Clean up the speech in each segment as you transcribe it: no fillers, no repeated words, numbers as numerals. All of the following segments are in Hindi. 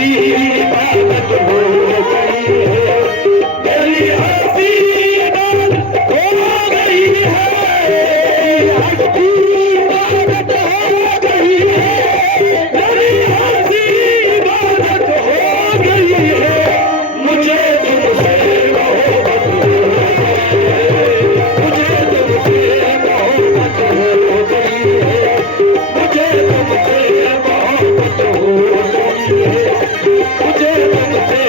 इबादत हो गई है, मेरी हस्ती इबादत हो गई है, हस्ती इबादत हो गई है, मेरी हस्ती इबादत हो गई है, मुझे तुमसे मोहब्बत हो गई है, मुझे तुमसे मोहब्बत हो गई है, मुझे तुमसे मोहब्बत हो गई है, मुझे तुमसे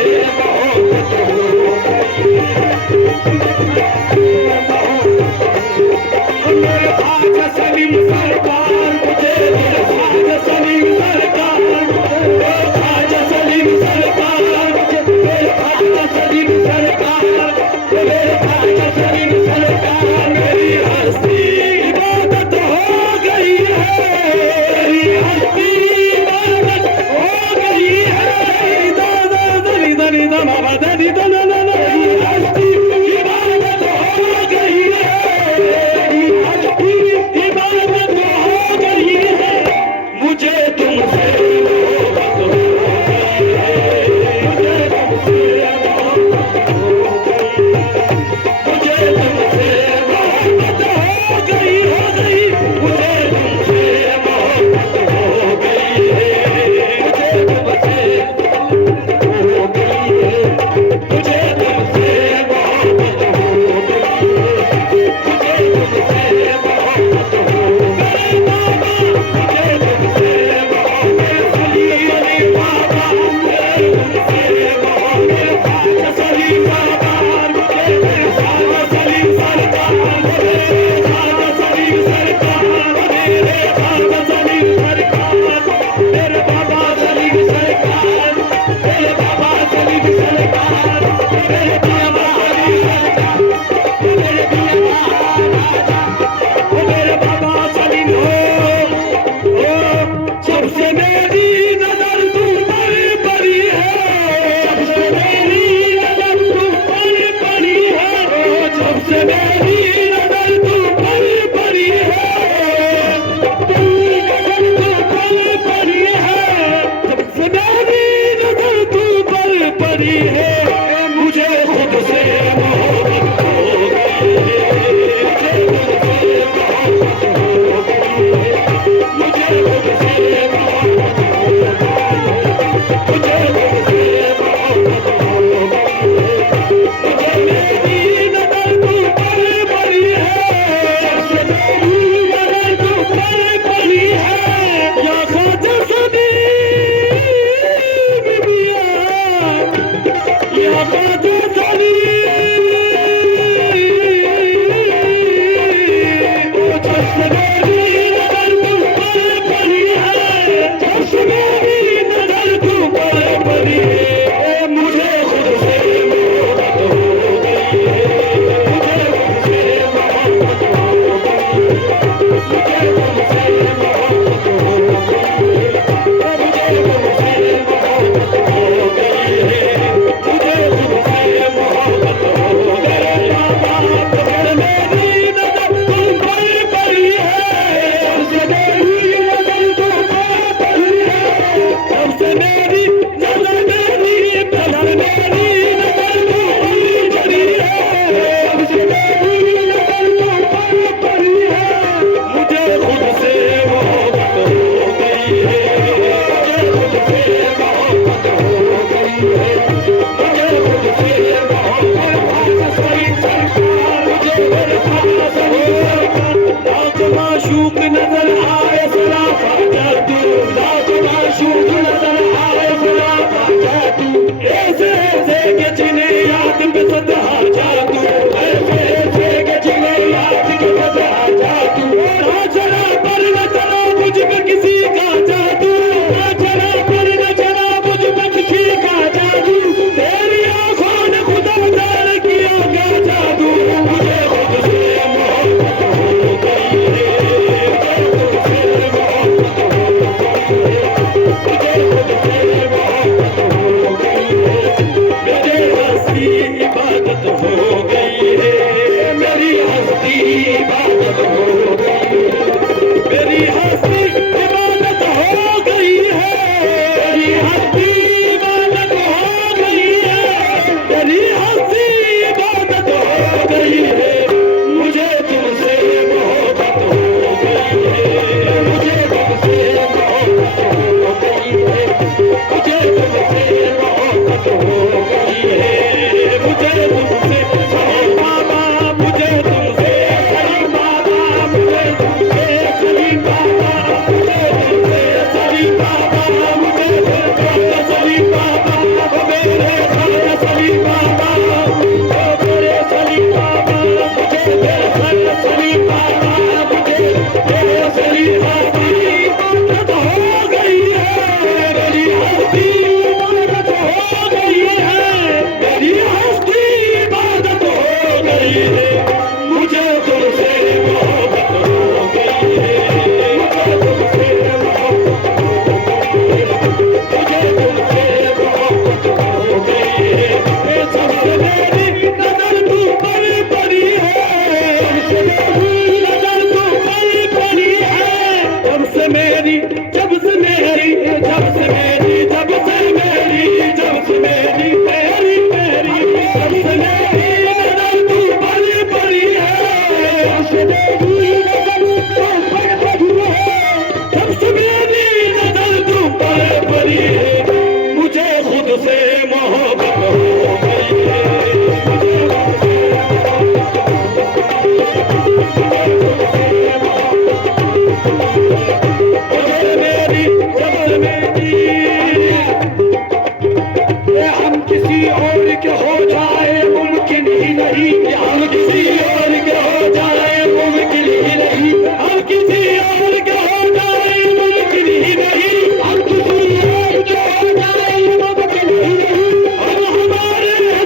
किसी और के हो जाए मुमकिन ही नहीं, हम किसी और के हो जाए मुमकिन ही नहीं, हम किसी और के हो जाए मुमकिन ही नहीं, हम किसी और के हो जाए मुमकिन ही नहीं। हम हमारे हैं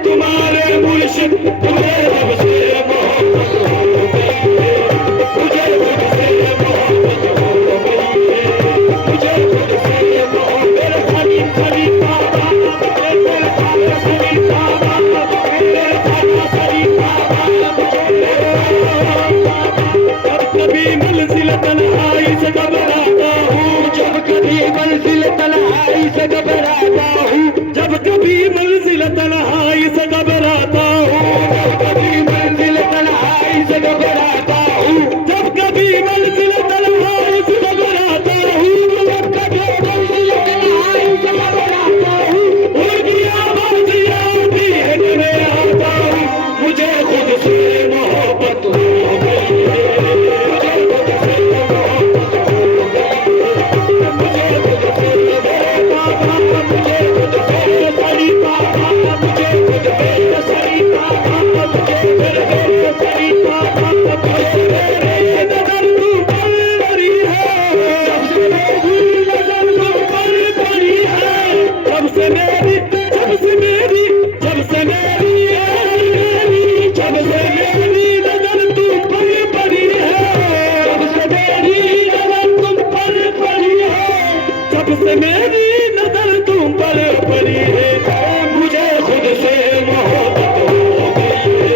तुम्हारे मुर्शिद, तुम्हें रब से मोहब्बत हो गई है, मुझे खुद से मोहब्बत हो गई है, मुझे खुद से मोहब्बत। मेरे खलीफा मेरे खलीफा मेरे खलीफा जब कभी मंजिल तन्हाई से घबराता हूँ, जब कभी मंजिल तन्हाई से घबराता हूँ, जब कभी मंजिल तन्हाई से घबराता हूँ, जब कभी मंजिल तन्हाई से घबराता हूँ, जब कभी मंजिल तन्हाई से घबराता हूँ, जब कभी मंजिल तन्हाई से घबराता हूँ, उनकी आवाज़ आती है कि मैं आता हूँ, मुझे खुद से मोहब्बत हो गई है, मुझे खुद से मोहब्बत हो गई है, मुझे खुद से बाबा, मुझे खुद से खलीफा, मुझे खुद से खलीफा, मुझे मेरे खलीफा, मुझे मेरे नजर तू पर पड़ी है, जब से मेरी नजर तू पर पड़ी है, जब से मेरी नजर तुम पर पड़ी है, जब से मेरी नजर तुम पर पड़ी है, जब से मेरी नजर तुम पर पड़ी है, मुझे खुद से मोहब्बत हो गई है।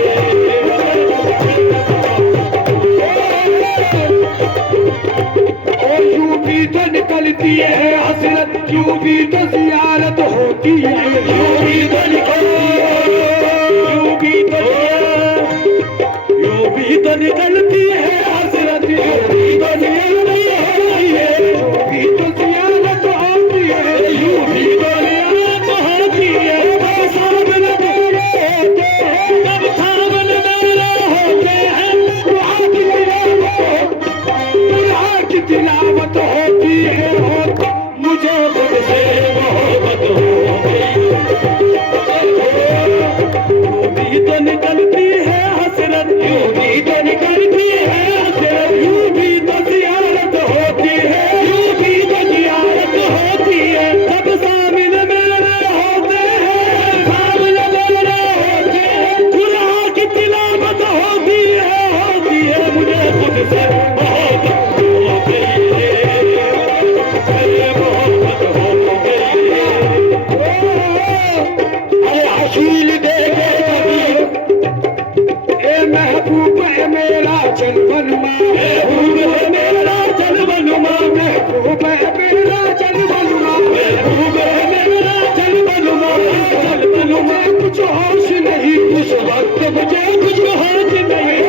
और यूं भी तो निकलती है हसरत, यूं भी तो जियारत होती है, यूं भी तो निकलती है, यूं भी तो निकलती है हसरत, यूं भी तो जियारत होती है, यूं भी तो जियारत होती है, यूं भी तो जियारत होती है। जब सामने मेरे होते हैं, जब सामने मेरे होते हैं, कुरान की तिलावत होती है, मुझे खुद से मोहब्बत हो गई, यूं भी तो निकलती है हसरत, यूं भी तो निकलती है हसरत, यूं भी तो जियारत होती है, यूं भी तो जियारत होती है। जब सामने मेरे होते हैं, सामने मेरे होते हैं, कुरान की तिलावत होती है, मुझे खुद से मोहब्बत हो गई है, मोहब्बत हो गई है। अरे हसील देखे कभी ए महबूब है मेरा जन्मनुमा, महबूब है मेरा जन्मनुमा, महबूब है मेरा जन्मनुमा, महबूब है मेरा जन्मनुमा, जन्मनुमा। कुछ होश नहीं उस वक्त मुझे, कुछ होश नहीं,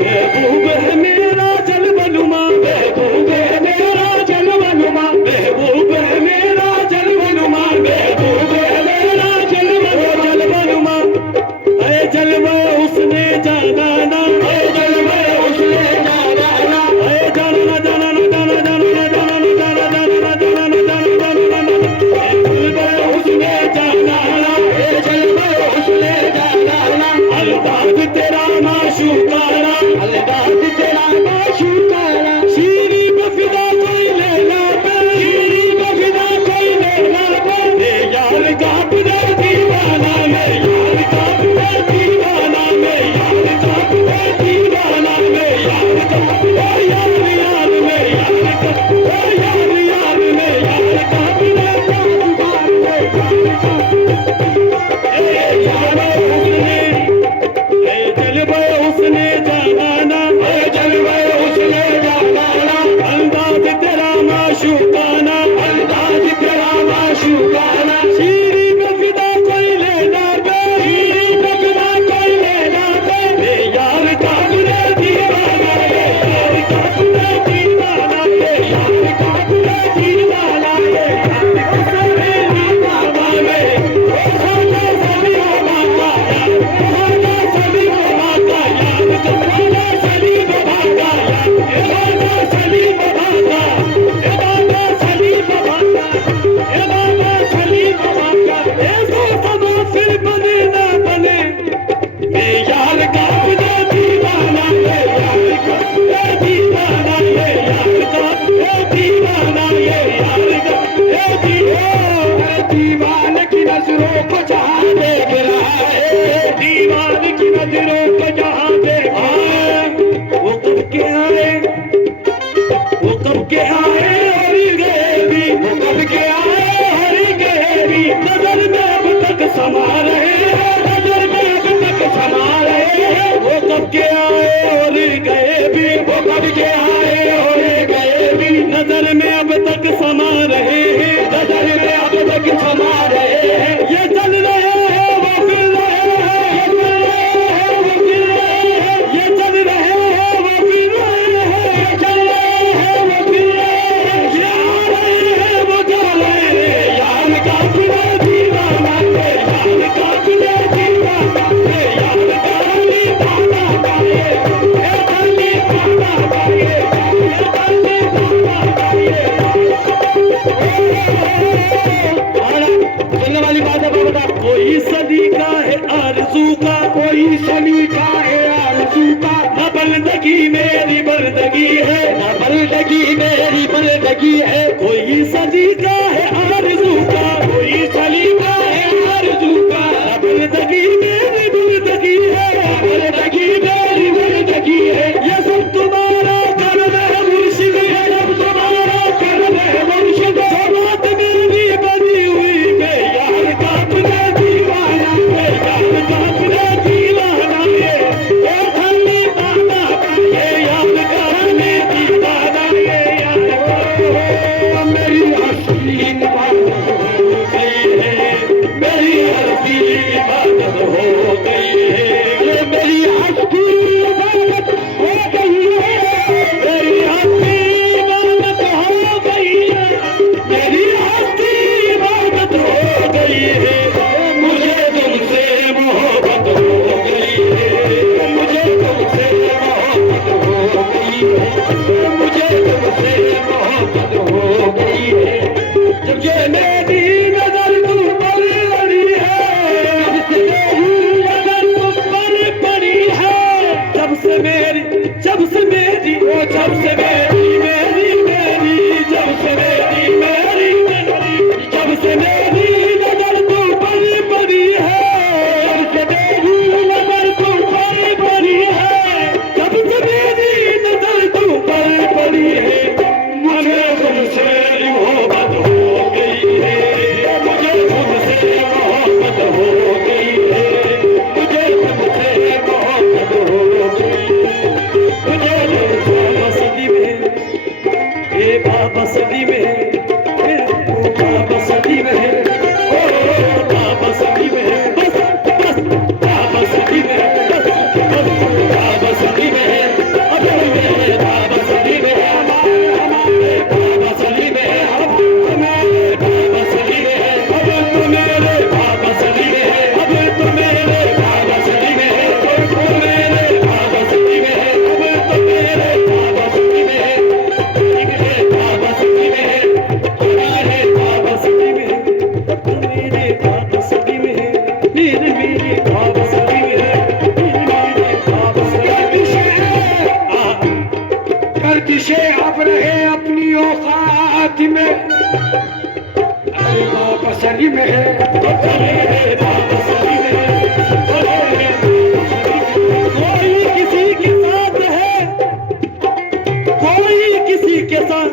महबूब है मेरा जन्मनुमा, महबूब है मेरा जन्मनुमा, महबूब है मेरा जन्मनुमा, महबूब है मेरा जन्मनुमा। ऐ जलवा उसने जाना ना, ऐ जलवा उसने जाना ना, ऐ जाना ना जाना ना जाना जाना समा रहे हैं, नजर में अब तक समा रहे हैं। वो कब के आए और गए भी, वो कब के आए और गए भी, नजर में अब तक समा रहे हैं, नजर में अब तक समा रहे हैं। ये चल रहे हैं वो फिर रहे हैं, ये चल रहे हैं वो फिर रहे हैं, ये चल रहे हैं वो फिर रहे हैं, ये चल रहे हैं वो फिर रहे हैं, ये आ रहे हैं वो जा रहे हैं। यार काफिला दीवाना है, यार काफिला दीवाना है, यार काली बाबा गाए, ये काली बाबा गाए, ये काली बाबा गाए। सुनने वाली बात है बाबा, कोई सदी का है आरज़ू का, कोई सदी का है आरज़ू का, न बंदगी मेरी बंदगी है, न बंदगी मेरी बंदगी है। कोई सदी का है आरज़ू का, कोई सदी का है आरज़ू का, न बंदगी मेरी बंदगी है, न बंदगी मेरी बंदगी है। ये सब तुम्हारा कर्म है मुर्शिद, ये सब तुम्हारा कर्म है मुर्शिद। जो बात मेरी बनी हुई है, यार का अपना दीवाना है, यार का अपना दीवाना है। ये धनी बाबा का ये यार का अपने दीवाना है, यार का मेरी असली इबादत हो गई है, मेरी असली इबादत हो गई है, मेरी असली इबादत हो गई है, मेरी असली इबादत हो गई है, मेरी असली इबादत हो गई है। मुझे तुमसे मोहब्बत हो गई है, मुझे तुमसे मोहब्बत हो गई है, मुझे तुमसे मोहब्बत हो गई है। जब से मेरी नजर तुम पर लड़ी है, जब से मेरी नजर तुम पर पड़ी है, जब से मेरी, जब से मेरी, ओ जब से मेरी मेरी मेरी, जब से मेरी मेरी मेरी, जब से मेरी नजर तुम पर पड़ी है, जब से मेरी नजर तुम पर पड़ी है, जब से मेरी नजर तुम पर पड़ी है। मुझे तुमसे मोहब्बत हो गई है, मुझे तुमसे मोहब्बत हो गई है, मुझे तुमसे मोहब्बत हो गई है, मुझे बाबा सदी में, ये बाबा सदी में, ये बाबा सदी में, ओ बाबा सदी में, बस बस बाबा सदी में, बस बस बाबा सदी में, अब मेरे बाबा सदी में, हमारे बाबा सदी में, अब मेरे बाबा सदी में, अब तो मेरे बाबा सदी में, अब तो मेरे बाबा सदी में, अब मेरे बाबा सदी में, अब तो मेरे बाबा सदी में, मेरे बाबा सदी में, हमारे बाबा सदी में, अब तो मेरे बाबा सदी में, मेरे मेरे बाबा सदी में, मेरे मेरे बाबा सदी में। गर्दिशे अब रहे अपनी औकात में, अरे बाबा सदी में है, मेरे बाबा सदी में, कोई किसी के साथ है, कोई किसी के साथ,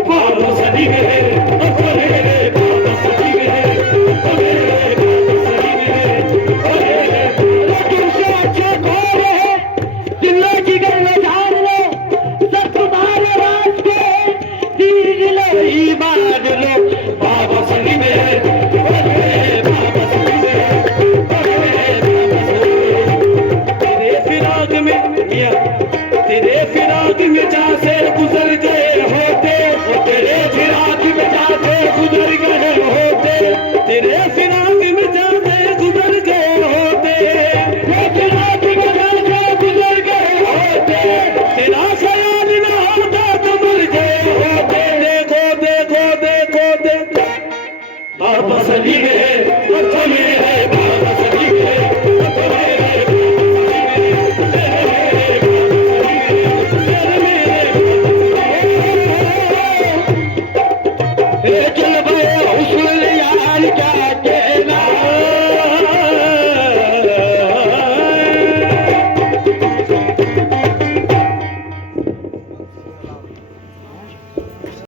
बाबा सदी में है, मेरे बाबा सदी में है, मेरे बाबा सदी में है, तुमसे अच्छा कौन है, दिल्ली की गल जान लो, सब तुम्हारे रास्ते दीन लो, ईमान लो, बाबा सदी में है, मेरे बाबा सदी में है, मेरे बाबा सदी में है। तेरे फिराक में मियां, तेरे फिराक में जहाँ से गुजर गए होते, तेरे फिराक में जहाँ से गुजर गए होते, तेरे फिराक में जहाँ से गुजर गए होते, तेरे फिराक में जहाँ से गुजर गए होते, तेरा ख्याल न होता तो मर गए होते। देखो देखो देखो देखो बाबा सदी में है, तो मेरे बाबा सदी में है, तो मेरे बाबा सदी में है, मेरे बाबा सदी में है, मेरे बाबा सदी में है। चल भाई हुस्न यार क्या